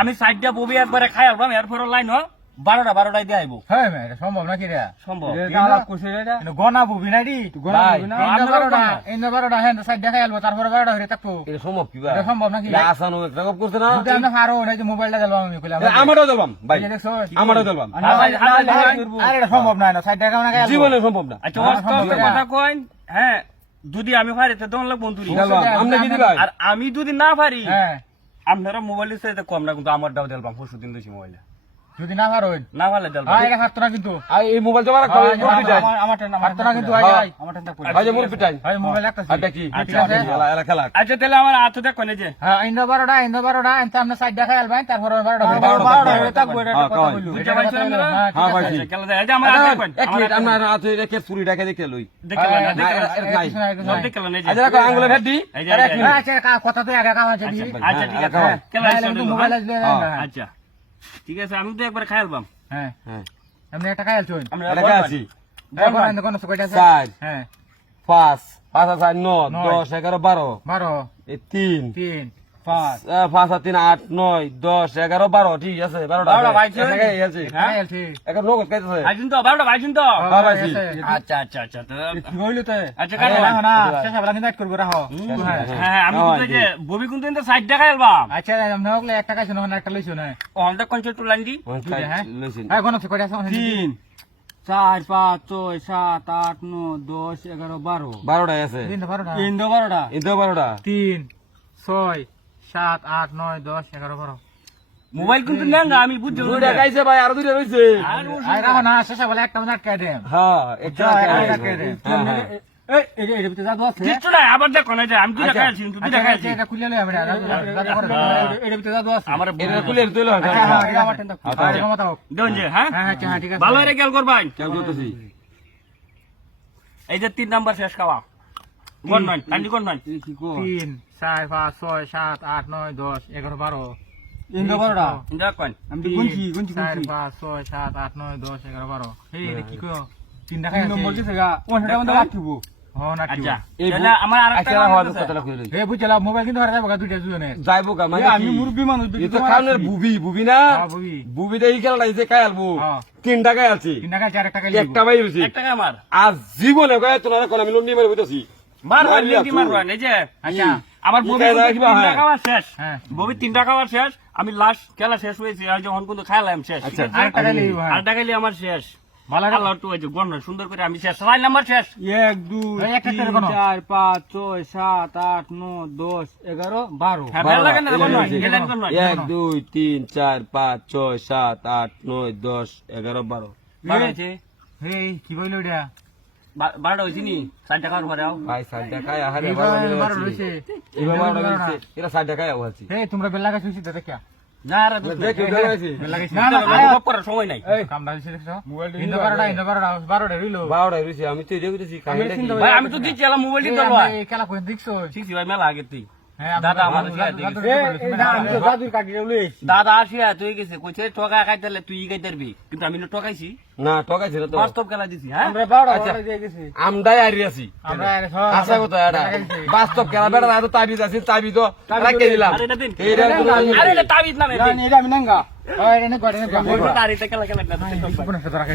আমি সাইডটা ববি একবারে খাই আসলাম এরপর লাইন 12টায় দিয়ে আইবো সম্ভব নাকি রে সম্ভব গনা বুবি নাই সাইড দেখাই আলবো তারপরে 12টা হয়ে থাকবো সম্ভব কি সম্ভব নাকি আসানো একটা করছে না যদি আমরা পারো না যে মোবাইলটা দিলাম আমি কইলাম আমারও দিলাম ভাই দেখছো আমারও দিলাম আরে এটা সম্ভব না সাইড দেখা না জীবনে সম্ভব না আচ্ছা কথা কইন হ্যাঁ যদি আমি পারি তো দন লাগ বন্ধু আপনি কি দিবেন আর আমি যদি না পারি আপনারা মোবাইলের সাথে কম না কিন্তু আমারটাও দিলাম পরশুদিন দিছি মোবাইলে যদি না পারো না পারলে দিলাম এটা থাকতো না কিন্তু এই মোবাইল তো আমার আমারটা না কিন্তু আজ মোর পিটাই মোবাইল একটা আটা কি আচ্ছা এলা খেলা আচ্ছা তাহলে আমার হাত দেখো না যে হ্যাঁ ইন্দো 12টা এনতে আমরা সাইড দেখাই আলবাই তারপরে 12টা হয়ে থাকবো এটা বুঝতে পারছেন আপনারা হ্যাঁ ভাই খেলা যায় এই যে আমার হাত দেখুন এক মিনিট আমরা হাত রেখে চুরি ঢাকা দেখে লই দেখলেন না নাই দেখলেন এই যে আজ রাখো আঙ্গুলের হাড্ডি আচ্ছা কথা তো আগে কাম আছে আচ্ছা ঠিক আছে খেলা মোবাইল আসলে আচ্ছা ঠিক আছে আমি তো একবার খাই আলবাম হ্যাঁ হ্যাঁ আপনি একটা খাই আলছুন আমরা এলাকা আছি কোন সুকইটা আছে 4 হ্যাঁ 5 5 আর 9 10 11 12 12 এই 3 3 5 5 আর 3 8 9 10 11 12 ঠিক আছে 12টা বাইছে আছে হ্যাঁ আলছি এখন লোক কাইতেছে আইছুন তো 12টা বাইছুন তো আচ্ছা আচ্ছা আচ্ছা তো কি হইলো তো আচ্ছা কাট কাটো না শেষে বলা কিন্তু করব রাখো হ্যাঁ আমি তো যে ববি কিন্তু এর সাইড দেখাই আলবাম আচ্ছা আমরা হলে একটা কাজ শুনো না একটা লইছো না অনটা কনসেপ্ট টু লাইন দি হ্যাঁ কোন সুকইটা আছে 3 4 5 6 7 8 9 10 11 12 12টা আছে 12টা ইন্দো 12টা ইন্দো 12টা 3 6 7 8 9 10 11 12 মোবাইল কিন্তু নেন না আমি বুঝছি দুইটা খাইছে ভাই আর দুইটা রইছে আই রাখো না শেষে বলে একটা মিনিট কাই দেন হ্যাঁ একটা কাই দেন এই এটা ভিতরে জাদু আছে কিছু নাই আবার দেখো না যে আমি দুইটা খাইছি কিন্তু দুইটা খাইছি এটা খুলে লই আমি এটা ভিতরে জাদু আছে আমার এটা খুলে তুইলো দেন যে হ্যাঁ হ্যাঁ ঠিক আছে ভালো করে খেয়াল করবেন কেউ করতেছি এই যে 3 নাম্বার শেষ খাওয়া কোন নয় কান্দি কোন নয় 3 4 5 6 7 8 9 10 11 12 ইন্দো 12টা ইন্দো কোন আমি গুনছি 4 5 6 7 8 9 10 11 12 এই এটা কি কো তিন টাকা আছে নম্বর দিছে গা ওখানে মধ্যে রাখবো হ্যাঁ না আচ্ছা এটা আমার আরেকটা কথা কইলি এ বুঝলা মোবাইল কিন্তু হারা যাবে দুইটা জুনে যাইবো কা মানে আমি মুরবি মানুষ এই তো খানের বুবি না বুবি দেই খেলা লাইছে কাই আলবো 3 টাকা আছে 3 টাকা 4 টাকা একটা ভাই রইছে 1 টাকা আমার আজ জীবনে কয় তোরা কোন আমি লন্ডি মারি বইতাছি মারবান লিঙ্কি মারবান এই যে আচ্ছা আমার ববি 3 টাকা আমার শেষ হ্যাঁ ববি 3 টাকা আমার শেষ আমি লাস্ট খেলা শেষ হয়েছে আর যখন কিন্তু খাইলাম শেষ আচ্ছা আর টাকা লিয়ে আমার শেষ ভালো আল্লাহ তো এই যে গণ সুন্দর করে আমি শেষ লাইন নাম্বার শেষ 1 2 3 4 5 6 7 8 9 10 11 12 হ্যাঁ ভালো লাগে না কোন নয় গেলেন কোন নয় 1 2 3 4 5 6 7 8 9 10 11 12 12 আছে এই কি বইলো এটা 12টা হইছি নি 60 টাকার উপরে আও ভাই 60 টাকা আহারে বারো রইছে এবার 12 রইছে এরা 60 টাকা আওয়াছি এই তোমরা বেলা গাছ হইছে দেখা না রে দেখি গেছে বেলা গাছ না না গপ করার সময় নাই কামড়া হইছে দেখছো ইন্দো 12টা রইলো 12 রইছে আমি তো এই কইতেছি ভাই আমি তো দিচ্ছি এলা মোবাইল দিতে ভাই এই খেলা কই দেখছো ঠিকই ভাই মেলা আগে তুই হ্যাঁ দাদা আমার আমি তো জাদুর কাটি লই দাদা আসিয়া তুই গেছে কইছে টাকা খাইতেলে তুই খাইতেরবি কিন্তু আমি না টকাইছি না টকাইছে না তো বাস্তব খেলা দিছি হ্যাঁ আমরা 12টা দিয়ে গেছি আমদাই আরি আছি আমরা আশা কথা এটা বাস্তব খেলা বেড়া এত তাবিজ আছে তাবিজ তো রাখকে দিলাম আরে এটা দিন এইটা আরে এটা তাবিজ না এটা আমি নাঙ্গা ওই এনে করে তারিতে খেলা খেলা না কোন সাথে রাখে